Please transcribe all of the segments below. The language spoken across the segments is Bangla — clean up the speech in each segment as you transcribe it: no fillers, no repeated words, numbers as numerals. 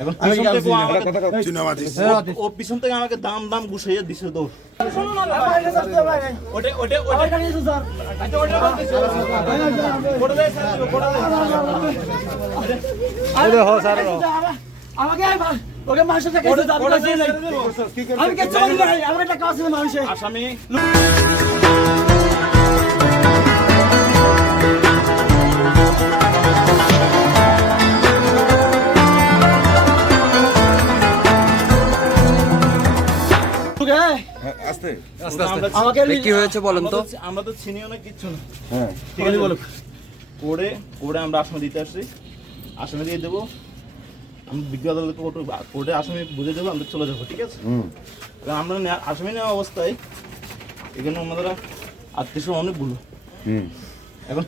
এখন ও পিছন থেকে আমাকে দাম দাম গুছাইয়া দিছে তো আমাকে ওকে মানুষের আমি কিছু বলি নাই আমার টাকা আছে মানুষের আসামি আমাকে কি হয়েছে বলেন তো? আমরা তো চিনিও না কিচ্ছু না। হ্যাঁ ঠিক আছে বলো কোর্টে আমরা আসামি দিতে আসছি, আসামি দিয়ে দেবো, আমি বিজ্ঞ আদালতে কোর্টে আসামি বুঝে দেবো, আমরা চলে যাবো। ঠিক আছে, এবার আমরা আসামি নেওয়া অবস্থায় এখানে ওনারা আত্মীয় অনেকগুলো এখন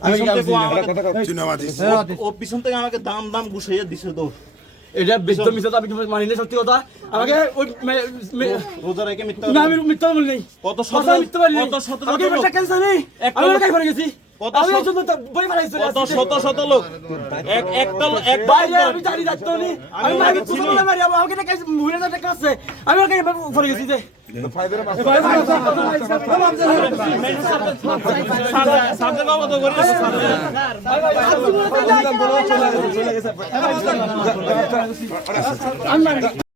ও পিছন থেকে আমাকে দাম দাম গুছাইয়া দিছে তো এটা বিদ্য মিথ্যা আমি মানি না সত্যি কথা আমাকে ওই রোজা রেখে মিথ্যা না আমি মিথ্যা বলি নাই কত শত মিথ্যা বলি নাই আমাকে একটা ক্যান্সার নেই আমি কাই করে গেছি আমি এই জন্য বই বানাইছি কত শত লোক একটা বাইরে আমি জানি যাচ্ছি নি আমি মাকে কিছু বলে মারি আমাকে একটা কাছে মুড়ে যাতে কাছে আমি ওকে পড়ে গেছি যে ফাইদের মাছ সামনে বাবা তো করে আমি